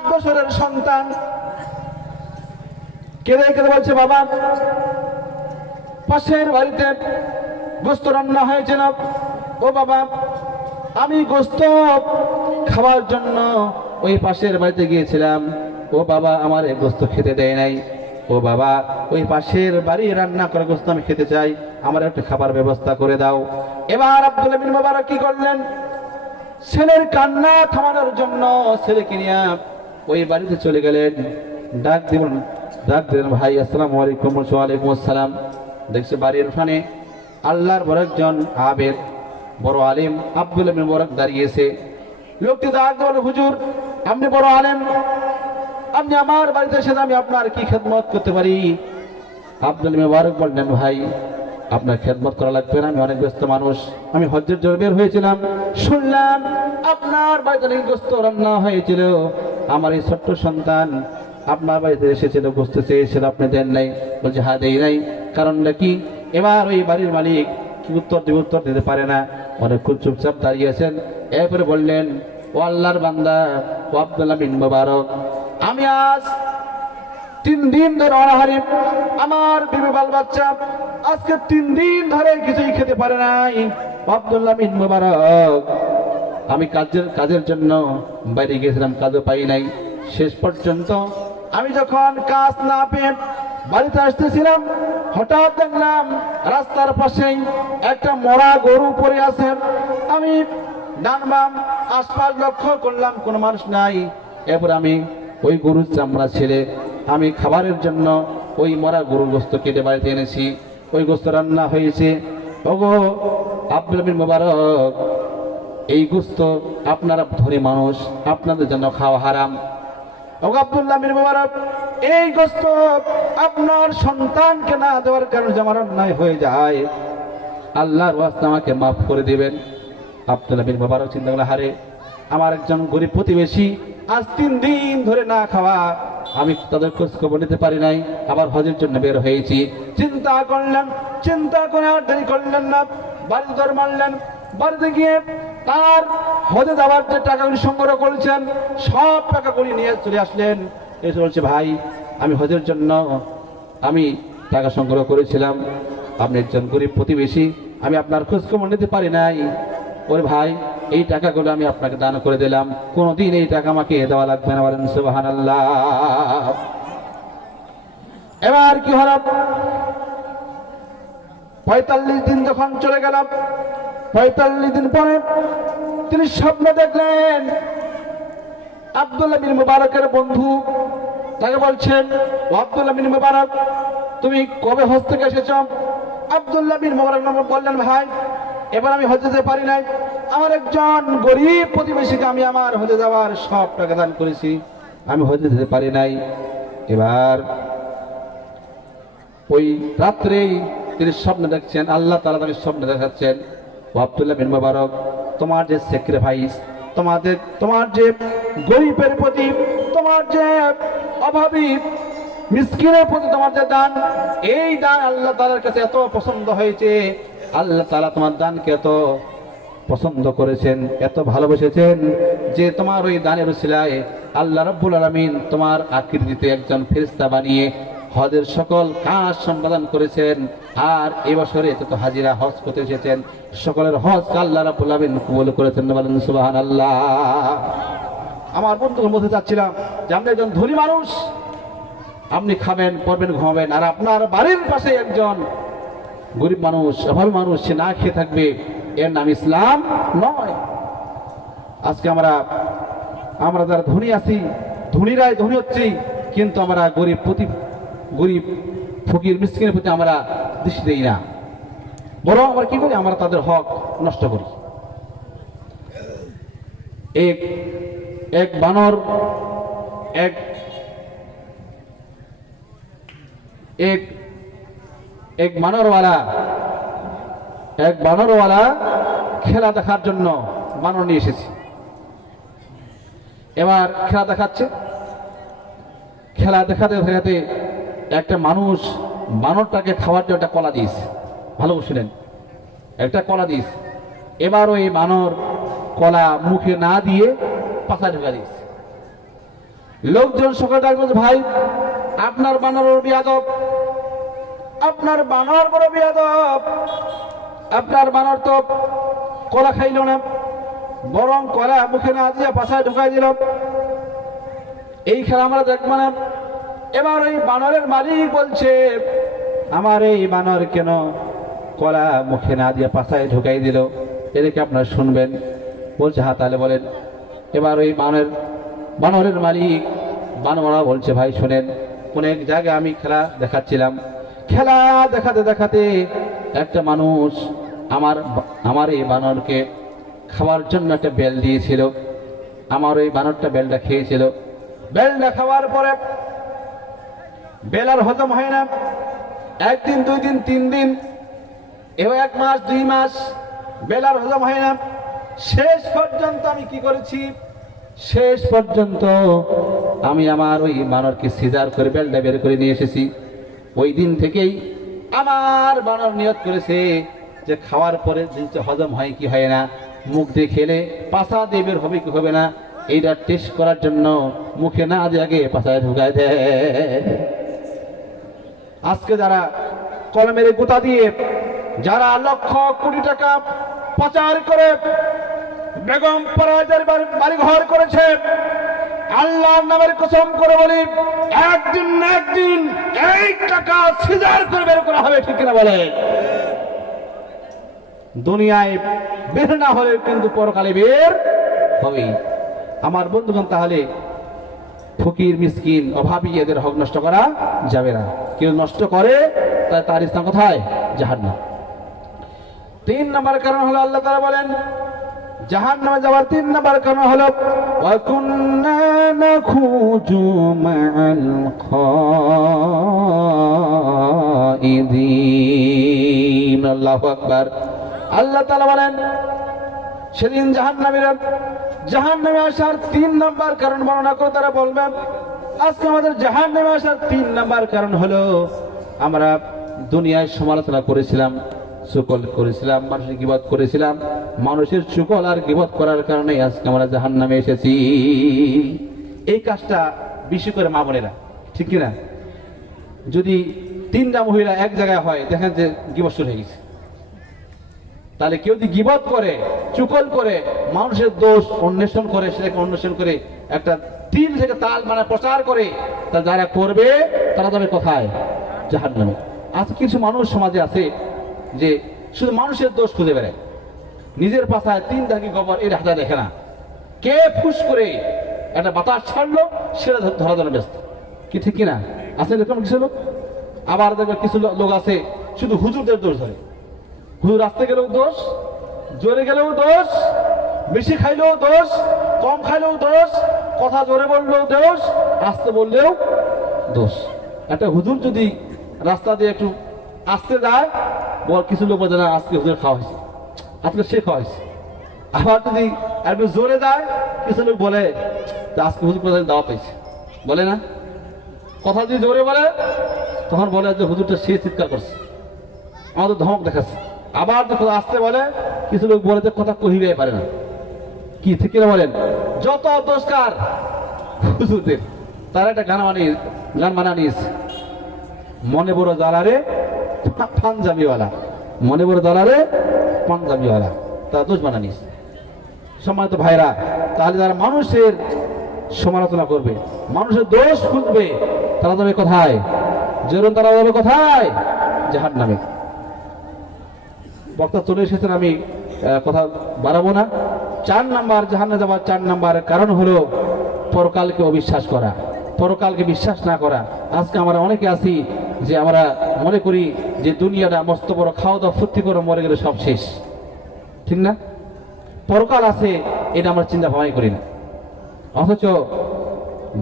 5 বছরের সন্তান কেঁদে কেঁদে বলছে, বাবা পাশের বাড়িতে গোস্ত রান্না হয়েছিল, ও বাবা আমি গোস্ত খাওয়ার জন্য ওই পাশের বাড়িতে গিয়েছিলাম, ও বাবা আমার এই গোস্ত খেতে দেয় নাই, ও বাবা ওই পাশের বাড়ি রান্না করা গোস্ত আমি খেতে চাই, আমার একটু খাবার ব্যবস্থা করে দাও। এবার আব্দুল্লাহ বিন মুবারক কি করলেন, ছেলের কান্না থামানোর জন্য ছেলেকে নিয়ে ওই বাড়িতে চলে গেলেন। ডাক দিলেন, ভাই আসসালামু আলাইকুম। ওয়ালাইকুম আসসালাম। দেখছে বাড়ির ওখানে আল্লাহর বড় একজন আবেদ বড় আলেম আব্দুল্লাহ বিন মুবারক দাঁড়িয়েছে। লোকটি ডাক দিল, হুজুর আপনি বড় আলেম, আপনি আমার বাড়িতে এসে আমি আপনার কি খেদমত করতে পারি? আব্দুল্লাহ বিন মুবারক বললেন, ভাই আপনার খেদমত করা লাগবে না, আমি অনেক ব্যস্ত মানুষ, আমি হজ্জের জন্য বের হয়েছিলাম, শুনলাম আপনার বাড়িতে অনেক গোস্ত রান্না হয়েছিল, আমার এই ছোট্ট সন্তান আপনার বাড়িতে এসেছিল, গোস্ত চেয়েছিল, আপনি দেন নাই। বলছে, হ্যাঁ দেই নাই, কারণটা কি? এবার ওই বাড়ির মালিক কি উত্তর দিতে পারে না, অনেকক্ষণ চুপচাপ দাঁড়িয়েছেন। এরপরে বললেন, ও আল্লাহর বান্দা, ও আব্দুল্লাহ বিন মুবারক, আমি আজ 3 দিন ধরে অনাহারি, আমার বিবি বাল বাচ্চা আজকে 3 দিন ধরে কিছুই খেতে পারে নাই। আব্দুল্লাহ বিন মুবারক, আমি কাজের জন্য বাইরে গিয়েছিলাম, কাজও পাই নাই, শেষ পর্যন্ত আমি যখন কাজ না পেয়ে বাড়িতে আসতেছিলাম, হঠাৎ দেখলাম রাস্তার পাশেই একটা মরা গরু পড়ে আছে। আমি ডান বাম আশপাশ লক্ষ্য করলাম কোনো মানুষ নাই। এরপর আমি ওই গরুর চামড়া ছেড়ে আমি খাবারের জন্য ওই মরা গরুর গোস্ত কেটে বাড়িতে এনেছি, ওই গোস্ত রান্না হয়েছে। ওগো আব্দুল্লাহ বিন মুবারক, এই গোস্ত আপনারা ধনী মানুষ, আপনাদের জন্য খাওয়া হারাম। ওগো আব্দুল্লাহ বিন মুবারক, এই গোস্ত আপনার সন্তানকে না দেওয়ার কারণে আমার অন্যায় হয়ে যায়, আল্লাহর ওয়াস্তে আমাকে মাফ করে দিবেন। আব্দুল্লাহ বিন মুবারক চিন্তা করলেন, হারে আমার একজন গরিব প্রতিবেশী আজ 3 দিন ধরে না খাওয়া, আমি তাদের খোঁজ খবর নিতে পারি নাই, আবার হজের জন্য বের হয়েছি। চিন্তা করে আর দেরি করলেন না, বাড়ি দর মারলেন। বাড়িতে গিয়ে তার হজে যাওয়ার যে টাকাগুলি সংগ্রহ করেছেন সব টাকাগুলি নিয়ে চলে আসলেন। এসে বলছে, ভাই আমি হজের জন্য আমি টাকা সংগ্রহ করেছিলাম, আপনি একজন গরিব প্রতিবেশী, আমি আপনার খোঁজ খবর নিতে পারি নাই, ওরে ভাই এই টাকাগুলো আমি আপনাকে দান করে দিলাম, কোনদিন এই টাকা আমাকে দেওয়া লাগবে না। বলেন সুবহানাল্লাহ। এবার কি হলো, 45 দিন যখন চলে গেল, 45 দিন পরে তিনি স্বপ্ন দেখলেন, আব্দুল্লাহ বিন মুবারকের বন্ধু তাকে বলছেন, ও আব্দুল্লাহ বিন মুবারক, তুমি কবে হজ থেকে এসেছ? আব্দুল্লাহ বিন মুবারক বললেন, ভাই এবার আমি হজে যেতে পারি নাই, আমার একজন গরিব প্রতিবেশীকে আমি আমার হজে যাওয়ার সব টাকা দান করেছি, আমি হজে যেতে পারি নাই। এবার ওই রাত্রেই তিনি স্বপ্ন দেখছেন, আল্লাহ তাআলা তাকে স্বপ্ন দেখাচ্ছেন, ও আব্দুল্লাহ বিন মুবারক, তোমার যে স্যাক্রিফাইস, তোমার যে গরিবের প্রতি, তোমার যে অভাবী মিসকিনের প্রতি তোমার যে দান, এই দান আল্লাহ তাআলার কাছে এত পছন্দ হয়েছে, আল্লাহ তাআলা তোমার দানকে এত পছন্দ করেছেন, এত ভালোবেসেছেন যে তোমার ওই দানের উসিলায় আল্লাহ রাব্বুল আলামিন তোমার আকৃতিতে একজন ফেরেশতা বানিয়ে হজের সকল কাজ সম্পাদন করেছেন। আর এবছরে যত হাজিরা হজ করতে এসেছেন সকলের হজ আল্লাহ রাব্বুল আলামিন কবুল করেছেন। বলেন সুবহানাল্লাহ। আমার বন্ধুদের মধ্যে যাচ্ছিলাম যে আপনি একজন ধনী মানুষ, আপনি খাবেন পরবেন ঘুমাবেন, আর আপনার বাড়ির পাশে একজন গরিব মানুষ অভাবী মানুষ, সে না খেয়ে থাকবে, এর নাম ইসলাম নয়। আজকে আমরা যারা ধনী আছি, ধনীরাই ধনী হচ্ছি, কিন্তু আমরা গরিব ফকির মিসকিনের প্রতি আমরা দৃষ্টি দেই না, বরং আমরা কি করি, আমরা তাদের হক নষ্ট করি। এক বানর এক বানরওয়ালা খেলা দেখার জন্য বানর নিয়ে এসেছে। এবার খেলা দেখাচ্ছে, খেলা দেখাতে দেখাতে একটা মানুষ বানরটাকে খাওয়ার জন্য একটা কলা দিয়েছে, ভালো শুনেন, একটা কলা দিয়েছে। এবার ওই বানর কলা মুখে না দিয়ে পাছা ঢোকা দিয়েছে। লোকজন সকালে ডাক বলছে, ভাই আপনার বানর বিয়াদব, আপনার বানর বড় বিয়াদব, আপনার বানর তো কলা খাইল না, বরং কলা মুখে না দিয়ে পাশায় ঢুকাই দিল। এই খেলা আমরা দেখবো না। এবার ওই বানরের মালিক বলছে, আমার এই বানর কেন কলা মুখে না দিয়ে পাশায় ঢুকাই দিল, এদিকে আপনারা শুনবেন। বলছে, হ্যাঁ তাহলে বলেন। এবার ওই বানরের মালিক বানরা বলছে, ভাই শোনেন, কোন এক জায়গায় আমি খেলা দেখাচ্ছিলাম, খেলা দেখাতে দেখাতে একটা মানুষ আমার এই বানরকে খাওয়ার জন্য একটা বেল দিয়েছিল। আমার ওই বানরটা বেলটা খেয়েছিল। বেলটা খাওয়ার পরে বেল আর হজম হয় না। একদিন, 2 দিন, 3 দিন, এবার 1 মাস, 2 মাস, বেল আর হজম হয় না। শেষ পর্যন্ত আমি কি করেছি, শেষ পর্যন্ত আমি আমার ওই বানরকে সিজার করে বেলটা বের করে নিয়ে এসেছি। ওই দিন থেকেই আমার বানর নিয়ত করেছে যে খাওয়ার পরে জিনিসটা হজম হয় কি হয় না, মুখ দিয়ে খেলে পাশা দিয়ে বের হবে কি হবে না, এইটা টেস্ট করার জন্য মুখে না দিয়ে আগে পাশায় ঢুকায় দেয়। আজকে যারা কলমের গোতা দিয়ে যারা লক্ষ কোটি টাকা পাচার করে বেগম পরাজের বাড়ি ঘর করেছে, আল্লাহর নামের কসম করে বলি, একদিন না একদিন এই টাকা সিজার করে বের করা হবে, ঠিক কিনা বলে? দুনিয়ায় বের না হলে কিন্তু পরকালে বের হবে। আমার বন্ধুগণ, তাহলে ফকির মিসকিন অভাবী এদের হক নষ্ট করা যাবে না। কেউ নষ্ট করে তার স্থান কোথায়? জাহান্নাম। 3 নম্বর কারণ হলো, আল্লাহ তাআলা বলেন জাহান্নামে যাওয়ার 3 নম্বর কারণ হলো, ওয়া কুন্না নাখুজু মা'আল খাইদিন। আল্লাহু আকবার। আল্লাহ তাআলা বলেন সেদিন জাহান্নামে আসার 3 নম্বর কারণ বর্ণনা করে তারা বলবেন, আজকে আমাদের জাহান্নামে আসার 3 নম্বর কারণ হলো, আমরা দুনিয়ায় সমালোচনা করেছিলাম, চুগল করেছিলাম, মানুষের গীবত করেছিলাম। মানুষের চুগল আর গীবত করার কারণে আজকে আমরা জাহান্নামে এসেছি। এই কাজটা বেশি করে মা বোনেরা, ঠিক কিনা? যদি 3টা মহিলা এক জায়গায় হয়, দেখেন যে গীবত শুরু হয়ে গেছে। তাহলে কেউ যদি গীবত করে, চুগল করে, মানুষের দোষ অন্বেষণ করে, সেটাকে অন্বেষণ করে একটা তিল থেকে তাল মানে প্রচার করে, তা যারা করবে তারা যাবে কোথায়? জাহান্নামে। আজকে কিছু মানুষ সমাজে আছে যে শুধু মানুষের দোষ খুঁজে বেড়ায়, নিজের পাশায় 3 দাগি গোবর এর হাতে দেখে না। কে ফুস করে একটা বাতাস ছাড়লো সেটা ধরা ধরা ব্যস্ত, কি ঠিক কিনা? আছে এরকম কিছু লোক। আবার দেখবে কিছু লোক আছে শুধু হুজুরদের দোষ ধরে। হুজুর আসতে গেলেও দোষ, জোরে গেলেও দোষ, বেশি খাইলেও দোষ, কম খাইলেও দোষ, কথা জোরে বললেও দোষ, আসতে বললেও দোষ। একটা হুজুর যদি রাস্তা দিয়ে একটু আসতে যায়, কিছু লোক বলে না আজকে হুজুর খাওয়া হয়েছে, আজকে সে খাওয়া হয়েছে। আবার যদি একটু জোরে যায়, কিছু লোক বলে আজকে হুজুর কোথায় দাওয়া পাইছে, বলে না? কথা যদি জোরে বলে তখন বলে যে হুজুরটা সে চিৎকার করছে, আমাদের ধমক দেখাচ্ছে। আবার যখন আসতে বলে, কিছু লোক বলে যে কথা কহিবে পারে না, কি ঠিক কিনা বলেন? যত দোষকার হুজুরদের। তারা একটা গান বানা নিয়েছে, মনে বড় জ্বালারে পাঞ্জাবিওয়ালা, মনে বড় জ্বালারে পাঞ্জাবিওয়ালা, তারা দোষ বানা নিয়েছে। সম্মানিত ভাইরা, তাহলে যারা মানুষের সমালোচনা করবে, মানুষের দোষ খুঁজবে, তারা যাবে কোথায়? যেরকম তারা যাবে কোথায়? জাহান্নামে। বক্তা চলে এসেছেন, আমি কথা বাড়াবো না। 4 নম্বর জাহান্নামে যাওয়ার 4 নম্বর কারণ হলো পরকালকে অবিশ্বাস করা, পরকালকে বিশ্বাস না করা। আজকে আমরা অনেকে আছি যে আমরা মনে করি যে দুনিয়াটা মস্ত বড়, খাওয়া দাওয়া ফুর্তি করে মরে গেলে সব শেষ, ঠিক না? পরকাল আছে এটা আমরা চিন্তা ভাবনাই করি না। অথচ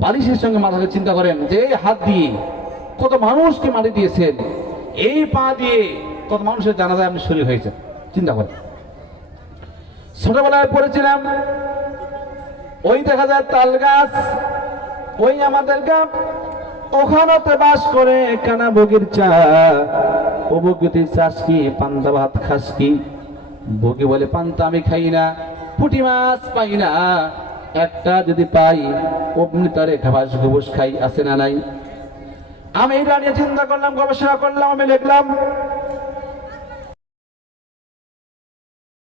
বালিশের সঙ্গে মাথাকে চিন্তা করেন যে এই হাত দিয়ে কত মানুষকে মাটি দিয়েছেন, এই পা দিয়ে কত মানুষের জানাজায় আপনি শরীর হয়েছেন, চিন্তা করেন। ছোটবেলায় পড়েছিলাম, ওই দেখা যায় তাল গাছ, ওই আমাদের গ্রাম, ওখানেতে বাস করে কানা বগির চা। ও বগিতে চাষ কি, পান্তা ভাত খাস কি? বগি বলে পান্তা আমি খাই না, পুঁটি মাছ পাই না, একটা যদি পাই অমনি তারে ঘাস গোবস খাই, আছে না নাই? আমি এটা নিয়ে চিন্তা করলাম, গবেষণা করলাম, আমি লিখলাম